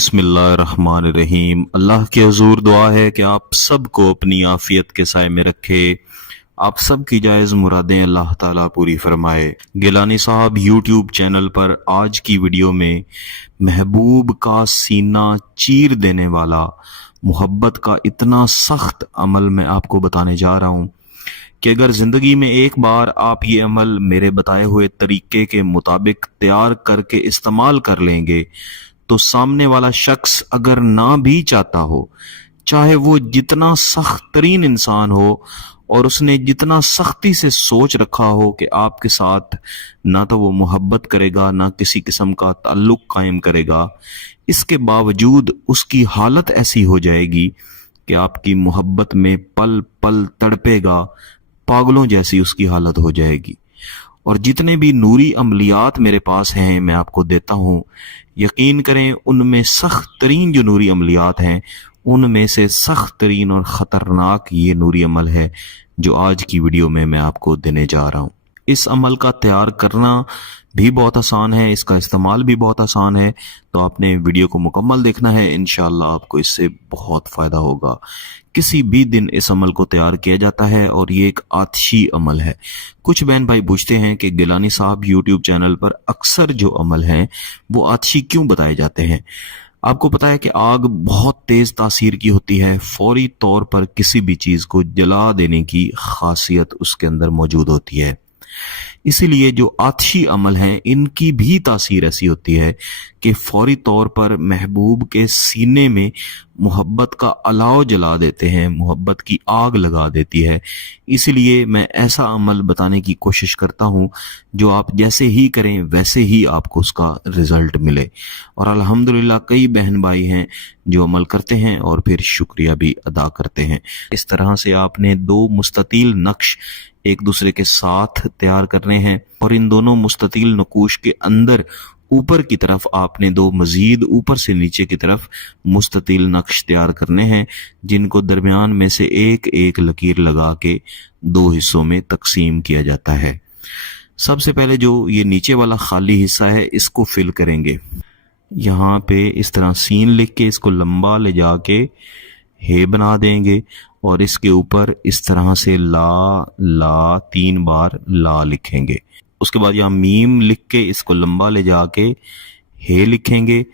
बिस्मिल्लाहिर्रहमानिर्रहीम। अल्लाह के हुजूर दुआ है कि आप सबको अपनी आफियत के साए में रखे, आप सब की जायज़ मुरादें अल्लाह ताला पूरी फरमाए। गिलानी साहब यूट्यूब चैनल पर आज की वीडियो में महबूब का सीना चीर देने वाला मोहब्बत का इतना सख्त अमल मैं आपको बताने जा रहा हूँ कि अगर ज़िंदगी में एक बार आप ये अमल मेरे बताए हुए तरीके के मुताबिक तैयार करके इस्तेमाल कर लेंगे तो सामने वाला शख्स अगर ना भी चाहता हो, चाहे वो जितना सख्त तरीन इंसान हो और उसने जितना सख्ती से सोच रखा हो कि आपके साथ ना तो वो मोहब्बत करेगा ना किसी किस्म का ताल्लुक कायम करेगा, इसके बावजूद उसकी हालत ऐसी हो जाएगी कि आपकी मोहब्बत में पल पल तड़पेगा, पागलों जैसी उसकी हालत हो जाएगी। और जितने भी नूरी अमलियात मेरे पास हैं मैं आपको देता हूँ, यकीन करें उनमें सख्त तरीन जो नूरी अमलियात हैं उनमें से सख्त तरीन और ख़तरनाक ये नूरी अमल है जो आज की वीडियो में मैं आपको देने जा रहा हूँ। इस अमल का तैयार करना भी बहुत आसान है, इसका इस्तेमाल भी बहुत आसान है, तो आपने वीडियो को मुकम्मल देखना है। इंशाअल्लाह आपको इससे बहुत फ़ायदा होगा। किसी भी दिन इस अमल को तैयार किया जाता है और ये एक आतिशी अमल है। कुछ बहन भाई पूछते हैं कि गिलानी साहब यूट्यूब चैनल पर अक्सर जो अमल हैं वो आतिशी क्यों बताए जाते हैं। आपको पता है कि आग बहुत तेज तासीर की होती है, फौरी तौर पर किसी भी चीज को जला देने की खासियत उसके अंदर मौजूद होती है। इसीलिए जो आतिशी अमल हैं इनकी भी तासीर ऐसी होती है कि फौरी तौर पर महबूब के सीने में मोहब्बत का अलाव जला देते हैं, मोहब्बत की आग लगा देती है। इसलिए मैं ऐसा अमल बताने की कोशिश करता हूं जो आप जैसे ही करें वैसे ही आपको उसका रिजल्ट मिले। और अल्हम्दुलिल्लाह कई बहन भाई हैं जो अमल करते हैं और फिर शुक्रिया भी अदा करते हैं। इस तरह से आपने दो मुस्ततील नक्श एक दूसरे के साथ तैयार करने हैं और इन दोनों मुस्ततील नकूश के अंदर ऊपर की तरफ आपने दो मजीद ऊपर से नीचे की तरफ मुस्ततील नक्श तैयार करने हैं जिनको दरमियान में से एक एक लकीर लगा के दो हिस्सों में तकसीम किया जाता है। सबसे पहले जो ये नीचे वाला खाली हिस्सा है इसको फिल करेंगे। यहाँ पे इस तरह सीन लिख के इसको लंबा ले जाके हे बना देंगे और इसके ऊपर इस तरह से ला ला 3 बार ला लिखेंगे। उसके बाद यहाँ मीम लिख के इसको लंबा ले जाके हे लिखेंगे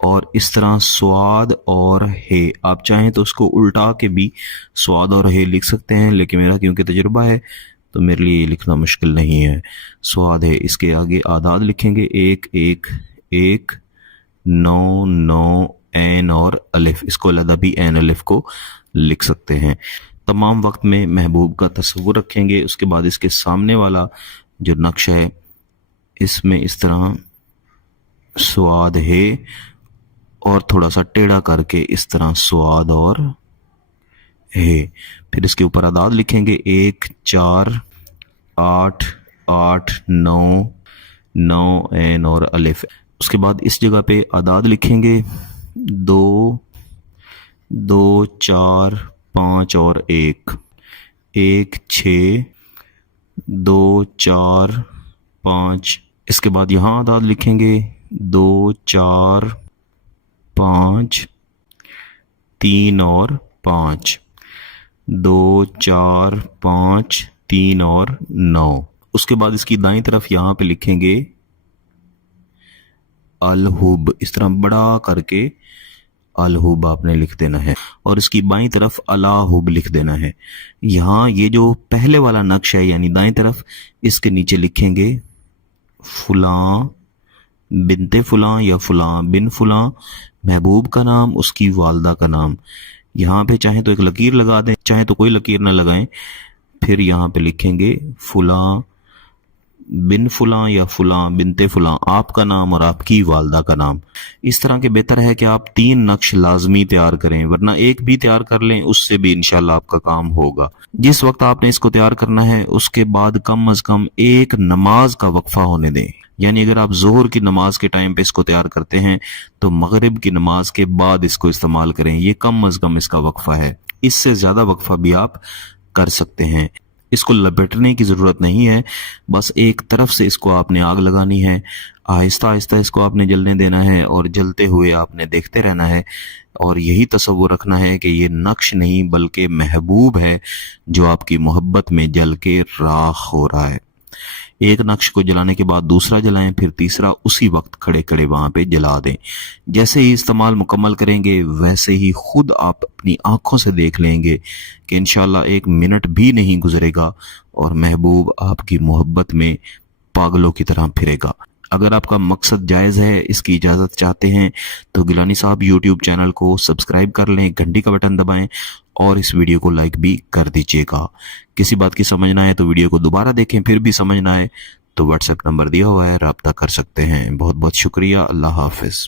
और इस तरह स्वाद और हे, आप चाहें तो उसको उल्टा के भी स्वाद और हे लिख सकते हैं, लेकिन मेरा क्योंकि तजुर्बा है तो मेरे लिए लिखना मुश्किल नहीं है। स्वाद है, इसके आगे आदाद लिखेंगे 1 1 1 9 9 एन और अलिफ, इसको अलग भी एन अलिफ को लिख सकते हैं। तमाम वक्त में महबूब का तस्वुर रखेंगे। उसके बाद इसके सामने वाला जो नक्शा है इसमें इस तरह स्वाद है और थोड़ा सा टेढ़ा करके इस तरह स्वाद और है। फिर इसके ऊपर आदाद लिखेंगे 1 4 8 8 9 9 एन और अलिफ। उसके बाद इस जगह पे आदाद लिखेंगे 2 2 4 5 और 1 1 6 2 4 5। इसके बाद यहाँ आदाद लिखेंगे 2 4 5 3 और 5 2 4 5 3 और 9। उसके बाद इसकी दाईं तरफ यहाँ पे लिखेंगे अलहुब, इस तरह बड़ा करके अलहुब आपने लिख देना है और इसकी बाईं तरफ अलाहुब लिख देना है। यहाँ ये जो पहले वाला नक्श है यानी दाईं तरफ, इसके नीचे लिखेंगे फुलां बिनते फुलां या फुलां बिन फुलां, महबूब का नाम, उसकी वालदा का नाम। यहाँ पे चाहे तो एक लकीर लगा दें, चाहे तो कोई लकीर ना लगाएं। फिर यहाँ पे लिखेंगे फुलां बिन फुलां या फुलां बिनते फुलां, आपका नाम और आपकी वालदा का नाम। इस तरह के बेहतर है कि आप 3 नक्श लाजमी तैयार करें, वरना एक भी तैयार कर लें उससे भी इंशाल्लाह आपका काम होगा। जिस वक्त आपने इसको तैयार करना है उसके बाद कम अज कम एक नमाज का वक्फा होने दें। यानी अगर आप जोहर की नमाज के टाइम पे इसको तैयार करते हैं तो मगरिब की नमाज के बाद इसको इस्तेमाल करें। ये कम अज कम इसका वक्फा है, इससे ज्यादा वक्फा भी आप कर सकते हैं। اس کو لپیٹنے کی ضرورت نہیں ہے، بس ایک طرف سے اس کو آپ نے آگ لگانی ہے، آہستہ آہستہ اس کو آپ نے جلنے دینا ہے اور جلتے ہوئے آپ نے دیکھتے رہنا ہے، اور یہی تصور رکھنا ہے کہ یہ نقش نہیں بلکہ محبوب ہے جو آپ کی محبت میں جل کے راکھ ہو رہا ہے۔ ایک نقش کو جلانے کے بعد دوسرا جلائیں، پھر تیسرا اسی وقت کھڑے کھڑے وہاں پہ جلا دیں۔ جیسے ہی استعمال مکمل کریں گے ویسے ہی خود آپ اپنی آنکھوں سے دیکھ لیں گے کہ انشاءاللہ 1 منٹ بھی نہیں گزرے گا اور محبوب آپ کی محبت میں پاگلوں کی طرح پھرے گا۔ اگر آپ کا مقصد جائز ہے، اس کی اجازت چاہتے ہیں تو گیلانی صاحب یوٹیوب چینل کو سبسکرائب کر لیں، گھنٹی کا بٹن دبائیں اور اس ویڈیو کو لائک بھی کر دیجیے گا۔ کسی بات کی سمجھنا ہے تو ویڈیو کو دوبارہ دیکھیں، پھر بھی سمجھنا ہے تو واٹس ایپ نمبر دیا ہوا ہے، رابطہ کر سکتے ہیں۔ بہت بہت شکریہ، اللہ حافظ۔